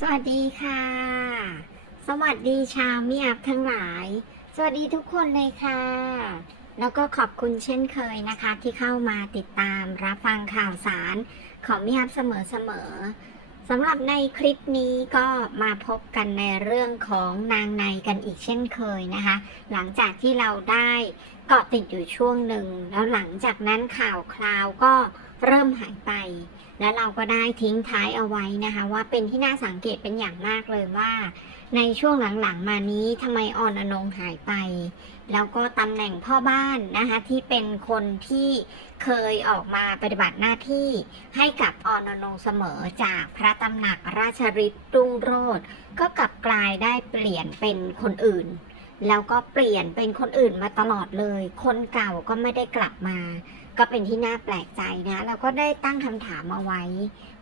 สวัสดีค่ะ สวัสดีชาวมิอัพทั้งหลาย สวัสดีทุกคนเลยค่ะ แล้วก็ขอบคุณเช่นเคยนะคะ ที่เข้ามาติดตามรับฟังข่าวสารของมิอัพเสมอๆสำหรับในคลิปนี้ก็มาพบกันในเรื่องของนางในกันอีกเช่นเคยนะคะ หลังจากที่เราได้เกาะติดอยู่ช่วงหนึ่ง แล้วหลังจากนั้นข่าวคราวก็เริ่มหายไป และเราก็ได้ทิ้งท้ายเอาไว้นะคะ ว่าเป็นที่น่าสังเกตเป็นอย่างมากเลยว่า ในช่วงหลังๆ มานี้ทำไมอ่อนอนงหายไป แล้วก็ตำแหน่งพ่อบ้านนะคะที่เป็นคนที่เคยออกมาปฏิบัติหน้าที่ให้กับอ่อนอนงเสมอจากพระตำหนักราชฤทธิ์รุ่งโรจน์ก็กลับกลายได้เปลี่ยนเป็นคนอื่น แล้วก็เปลี่ยนเป็นคนอื่นมาตลอดเลย คนเก่าก็ไม่ได้กลับมา ก็เป็นที่น่าแปลกใจนะเราก็ได้ตั้งคำถามเอาไว้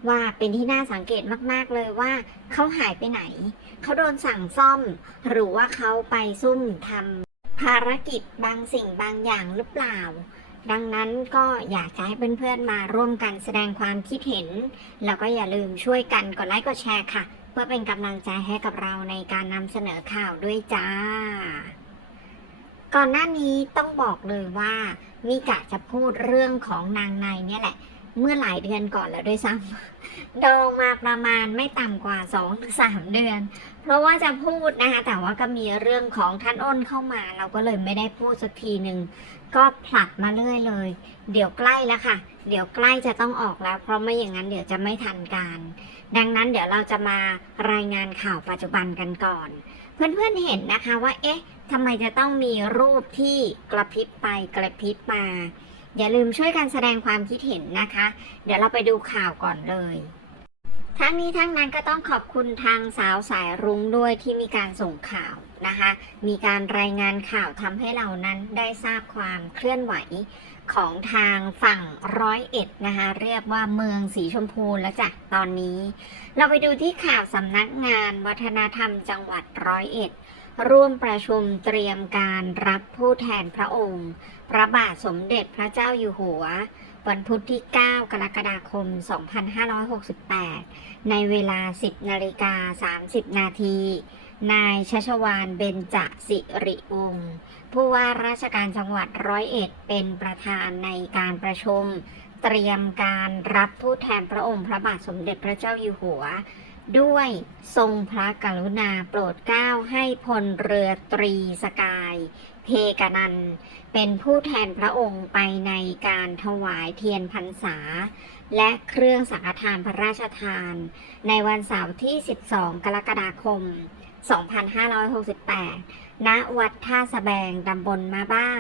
ว่าเป็นที่น่าสังเกตมากๆเลยว่าเขาหายไปไหน เขาโดนสั่งซ่อม หรือว่าเขาไปซุ่มทำภารกิจบางสิ่งบางอย่างหรือเปล่า ดังนั้นก็อยากจะให้เพื่อนๆมาร่วมกันแสดงความคิดเห็น แล้วก็อย่าลืมช่วยกันกดไลค์กดแชร์ค่ะ เพื่อเป็นกำลังใจให้กับเราในการนำเสนอข่าวด้วยจ้า ก่อนหน้านี้ต้องบอกเลยว่า มีกะจะพูดเรื่องของนางในเนี่ยแหละ เมื่อหลายเดือนก่อนแล้วด้วยซ้ำดองมาประมาณไม่ต่ำกว่า2อสามเดือน เพราะว่าจะพูดนะคะแต่ว่าก็มีเรื่องของท่านอ้นเข้ามา เราก็เลยไม่ได้พูดสักทีหนึ่งก็ผลัดมาเรื่อยเลย เดี๋ยวใกล้แล้วค่ะ เดี๋ยวใกล้จะต้องออกแล้ว เพราะไม่อย่างนั้นเดี๋ยวจะไม่ทันการ ดังนั้นเดี๋ยวเราจะมารายงานข่าวปัจจุบันกันก่อน เพื่อนๆเห็นนะคะว่า เอ๊ะทำไมจะต้องมีรูปที่กระพริบไปกระพริบมา อย่าลืมช่วยกันแสดงความคิดเห็นนะคะ เดี๋ยวเราไปดูข่าวก่อนเลย ทั้งนี้ทั้งนั้นก็ต้องขอบคุณทางสาวสายรุ้งด้วยที่มีการส่งข่าวนะคะ มีการรายงานข่าวทำให้เรานั้นได้ทราบความเคลื่อนไหวของทางฝั่งร้อยเอ็ดนะคะ เรียกว่าเมืองสีชมพูแล้วจ้ะตอนนี้ เราไปดูที่ข่าวสำนักงานวัฒนธรรมจังหวัดร้อยเอ็ดร่วมประชุมเตรียมการรับผู้แทนพระองค์ พระบาทสมเด็จพระเจ้าอยู่หัว วันพุธที่ 9 กรกฎาคม 2568 ในเวลา 10 นาฬิกา 30 นาที นายชัชวานเบญจสิริวงศ์ผู้ว่าราชการจังหวัดร้อยเอ็ดเป็นประธานในการประชุม เตรียมการรับผู้แทนพระองค์พระบาทสมเด็จพระเจ้าอยู่หัว ด้วยทรงพระกรุณาโปรดเกล้าให้พลเรือตรีสกาย เพกนัน เป็นผู้แทนพระองค์ไปในการถวายเทียนพรรษา และเครื่องสังฆทานพระราชทาน ในวันเสาร์ที่ 12 กรกฎาคม 2568 ณ วัดท่าสะแบงตำบลมาบ้า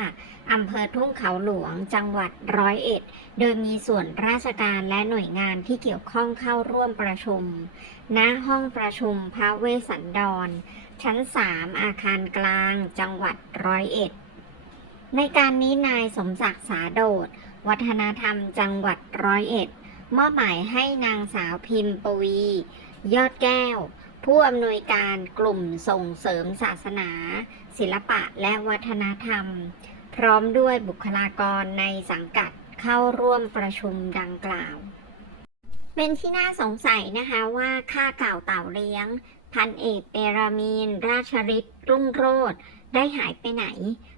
อำเภอทุ่งเขาหลวง จังหวัดร้อยเอ็ด โดยมีส่วนราชการและหน่วยงานที่เกี่ยวข้องเข้าร่วมประชุม ณ ห้องประชุมพระเวสสันดร ชั้น 3 อาคารกลาง จังหวัดร้อยเอ็ด ในการนี้นายสมศักดิ์สาโดด วัฒนธรรมจังหวัดร้อยเอ็ดมอบหมายให้นางสาวพิมปวี ยอดแก้ว ผู้อำนวยการกลุ่มส่งเสริมศาสนา ศิลปะและวัฒนธรรม พร้อมด้วยบุคลากรในสังกัดเข้าร่วมประชุมดังกล่าว เป็นที่น่าสงสัยนะคะว่าค่าเก่าเต่าเลี้ยง พันเอกเปรามีน ราชฤทธิ์รุ่งโรจน์ได้หายไปไหน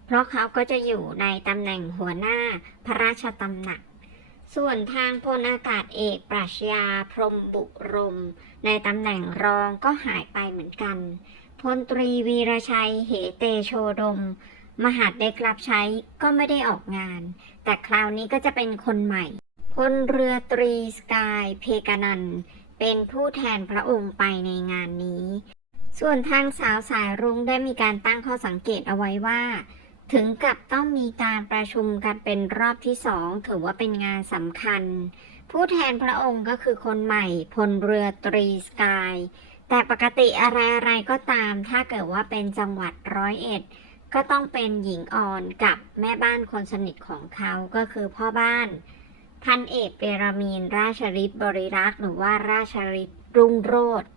เพราะเขาก็จะอยู่ในตำแหน่งหัวหน้าพระราชตำหนัก ส่วนทางพลอากาศเอกปรัชญาพรมบุรม ในตำแหน่งรองก็หายไปเหมือนกันพลตรีวีรชัยเหเตโชดม มหาดเด็กรับใช้ก็ไม่ได้ออกงาน แต่คราวนี้ก็จะเป็นคนใหม่ พลเรือตรีสกาย เพกานัน เป็นผู้แทนพระองค์ไปในงานนี้ ส่วนทางสาวสายรุ้งได้มีการตั้งข้อสังเกตเอาไว้ว่า ถึงกับต้องมีการประชุมกันเป็นรอบที่สองถือว่าเป็นงานสำคัญ ผู้แทนพระองค์ก็คือคนใหม่พลเรือตรีสกาย แต่ปกติอะไรๆก็ตาม ถ้าเกิดว่าเป็นจังหวัดร้อยเอ็ดก็ต้องเป็นหญิงอ่อนกับแม่บ้านคนสนิทของเขาก็คือพ่อบ้าน พันเอกเปรามีนราชฤทธิ์บริรักษ์หรือว่าราชฤทธิ์รุ่งโรจน์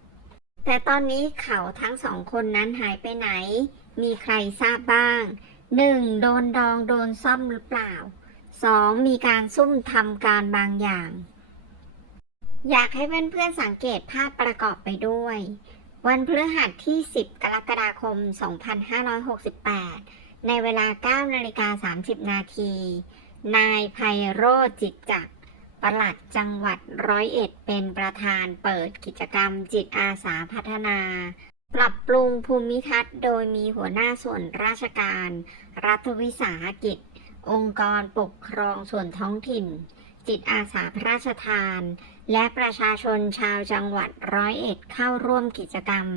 แต่ตอนนี้เขาทั้งสองคนนั้นหายไปไหน มีใครทราบบ้าง 1. โดนดองโดนซ่อมหรือเปล่า 2. มีการซุ่มทำการบางอย่าง อยากให้เพื่อนๆสังเกตภาพประกอบไปด้วย วันพฤหัสที่ 10 กรกฎาคม 2568 ในเวลา 9 นาฬิกา 30 นาที นายไพโรจน์จิตจักรปลัดจังหวัดร้อยเอ็ดเป็นประธานเปิดกิจกรรมจิตอาสาพัฒนา ปรับปรุงภูมิทัศน์โดยมีหัวหน้าส่วนราชการ รัฐวิสาหกิจ องค์กรปกครองส่วนท้องถิ่น จิตอาสาพระราชทาน และประชาชนชาวจังหวัดร้อยเอ็ดเข้าร่วมกิจกรรม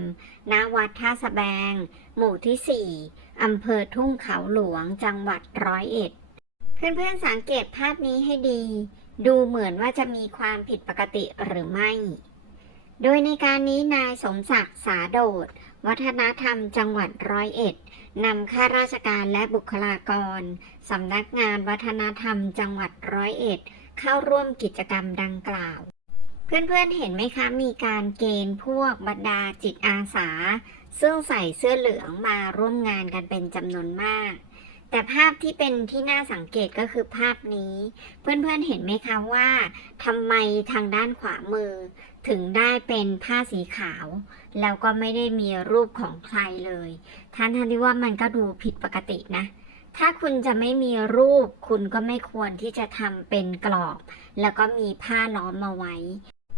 ณ วัดท่าสแบง หมู่ที่ 4 อำเภอทุ่งเขาหลวงจังหวัดร้อยเอ็ด เพื่อนๆสังเกตภาพนี้ให้ดี ดูเหมือนว่าจะมีความผิดปกติหรือไม่ โดยในการนี้นายสมศักดิ์สาโดด วัฒนธรรมจังหวัดร้อยเอ็ดนำข้าราชการและบุคลากรสำนักงานวัฒนธรรมจังหวัดร้อยเอ็ดเข้าร่วมกิจกรรมดังกล่าว เพื่อนๆเห็นไหมคะ มีการเกณฑ์พวกบรรดาจิตอาสา ซึ่งใส่เสื้อเหลืองมาร่วมงานกันเป็นจำนวนมาก แต่ภาพที่เป็นที่น่าสังเกตก็คือภาพนี้ เพื่อนๆเห็นไหมคะว่าทำไมทางด้านขวามือ ถึงได้เป็นผ้าสีขาว แล้วก็ไม่ได้มีรูปของใครเลย ท่านท่านที่ว่ามันก็ดูผิดปกตินะ ถ้าคุณจะไม่มีรูป คุณก็ไม่ควรที่จะทำเป็นกรอบ แล้วก็มีผ้าล้อมมาไว้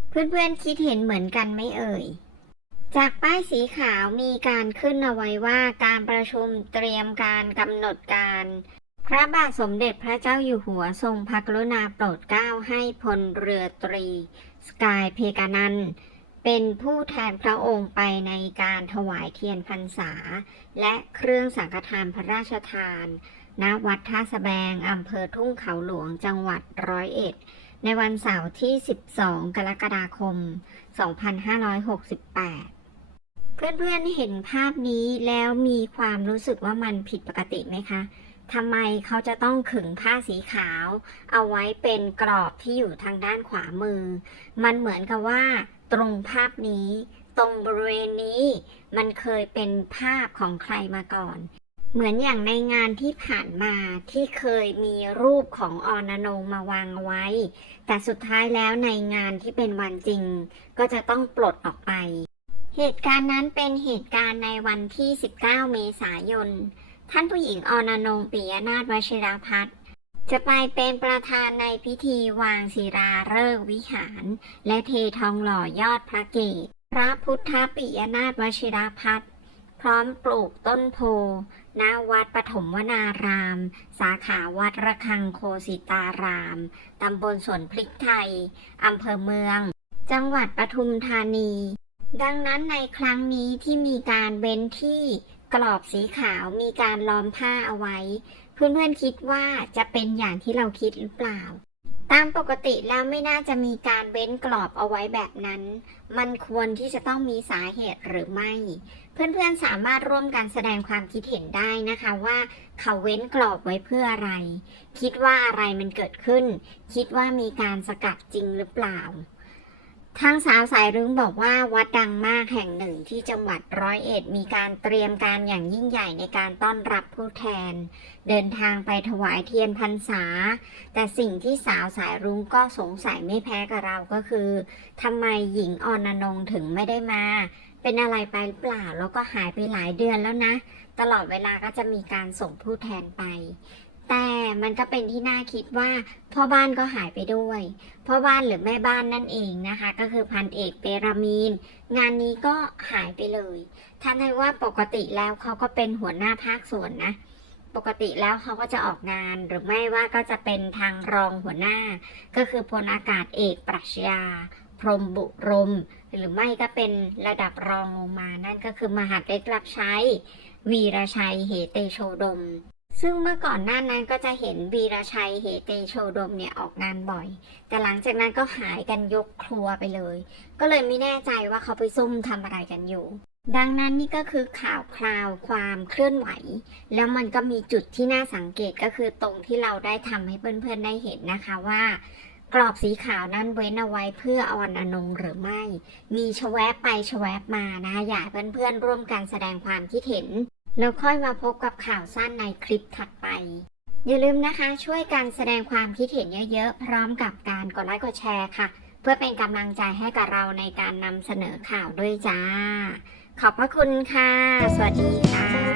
เพื่อนๆคิดเห็นเหมือนกันไหมเอ่ย จากป้ายสีขาวมีการขึ้นเอาไว้ว่าการประชุมเตรียมการกำหนดการ พระบาทสมเด็จพระเจ้าอยู่หัวทรงพระกรุณาโปรดเกล้าให้พลเรือตรี สกายเพกานันท์เป็นผู้แทนพระองค์ไปในการถวายเทียนพรรษา และเครื่องสังฆทานพระราชทาน ณ วัดท่าสะแบงอำเภอทุ่งเขาหลวงจังหวัดร้อยเอ็ด ในวันเสาร์ที่ 12 กรกฎาคม 2568 เพื่อนๆเห็นภาพนี้แล้วมีความรู้สึกว่ามันผิดปกติไหมคะทำไมเขาจะต้องขึงผ้าสีขาว เอาไว้เป็นกรอบที่อยู่ทางด้านขวามือ มันเหมือนกับว่า ตรงภาพนี้ ตรงบริเวณนี้ มันเคยเป็นภาพของใครมาก่อน เหมือนอย่างในงานที่ผ่านมาที่เคยมีรูปของออนนงมาวางไว้ แต่สุดท้ายแล้วในงานที่เป็นวันจริง ก็จะต้องปลดออกไป เหตุการณ์นั้นเป็นเหตุการณ์ในวันที่ 19 เมษายน ท่านผู้หญิงอนนงปิยนาถวชิรพัฒน์จะไปเป็นประธานในพิธีวางศิลาฤกษ์วิหาร และเททองหล่อยอดพระเกศพระพุทธปิยนาถวชิรพัฒน์พร้อมปลูกต้นโพณวัดปฐมวนาราม สาขาวัดระฆังโคสิตาราม ตำบลสวนพริกไทย อำเภอเมือง จังหวัดปทุมธานี ดังนั้นในครั้งนี้ที่มีการเว้นที่กรอบสีขาวมีการล้อมผ้าเอาไว้ เพื่อนๆคิดว่าจะเป็นอย่างที่เราคิดหรือเปล่า ตามปกติแล้วไม่น่าจะมีการเว้นกรอบเอาไว้แบบนั้น มันควรที่จะต้องมีสาเหตุหรือไม่ เพื่อนๆสามารถร่วมกันแสดงความคิดเห็นได้นะคะว่า เขาเว้นกรอบไว้เพื่ออะไร คิดว่าอะไรมันเกิดขึ้น คิดว่ามีการสกัดจริงหรือเปล่า ทางสาวสายรุ้งบอกว่าวัดดังมากแห่งหนึ่งที่จังหวัดร้อยเอ็ดมีการเตรียมการอย่างยิ่งใหญ่ในการต้อนรับผู้แทน เดินทางไปถวายเทียนพรรษา แต่สิ่งที่สาวสายรุ้งก็สงสัยไม่แพ้กับเราก็คือทำไมหญิงออนนงถึงไม่ได้มา เป็นอะไรไปหรือเปล่าแล้วก็หายไปหลายเดือนแล้วนะ ตลอดเวลาก็จะมีการส่งผู้แทนไป แต่มันก็เป็นที่น่าคิดว่าพ่อบ้านก็หายไปด้วยพ่อบ้านหรือแม่บ้านนั่นเองนะคะ ก็คือพันเอกเปรามีน งานนี้ก็หายไปเลยท่านให้ว่าปกติแล้วเขาก็เป็นหัวหน้าภาคส่วนนะ ปกติแล้วเขาก็จะออกงานหรือไม่ว่าก็จะเป็นทางรองหัวหน้า ก็คือพลอากาศเอกปรัชญาพรมบุรม หรือไม่ก็เป็นระดับรองลงมานั่นก็คือมหาดเล็กรับใช้ วีรชัยเหเตโชดม ซึ่งเมื่อก่อนหน้านั้นก็จะเห็นวีรชัยเหเตโชดมเนี่ยออกงานบ่อย แต่หลังจากนั้นก็หายกันยกครัวไปเลย ก็เลยไม่แน่ใจว่าเขาไปซุ่มทำอะไรกันอยู่ ดังนั้นนี่ก็คือข่าวคราวความเคลื่อนไหว แล้วมันก็มีจุดที่น่าสังเกตก็คือตรงที่เราได้ทำให้เพื่อนๆได้เห็นนะคะว่ากรอบสีขาวนั้นเว้นเอาไว้เพื่อออนอนงหรือไม่ มีชแวบไปชแวบมานะอยากเพื่อนๆร่วมกันแสดงความคิดเห็น แล้วค่อยมาพบกับข่าวสั้นในคลิปถัดไป อย่าลืมนะคะช่วยกันแสดงความคิดเห็นเยอะๆ พร้อมกับการกดไลค์กดแชร์ค่ะ เพื่อเป็นกำลังใจให้กับเราในการนำเสนอข่าวด้วยจ้า ขอบพระคุณค่ะ สวัสดีค่ะ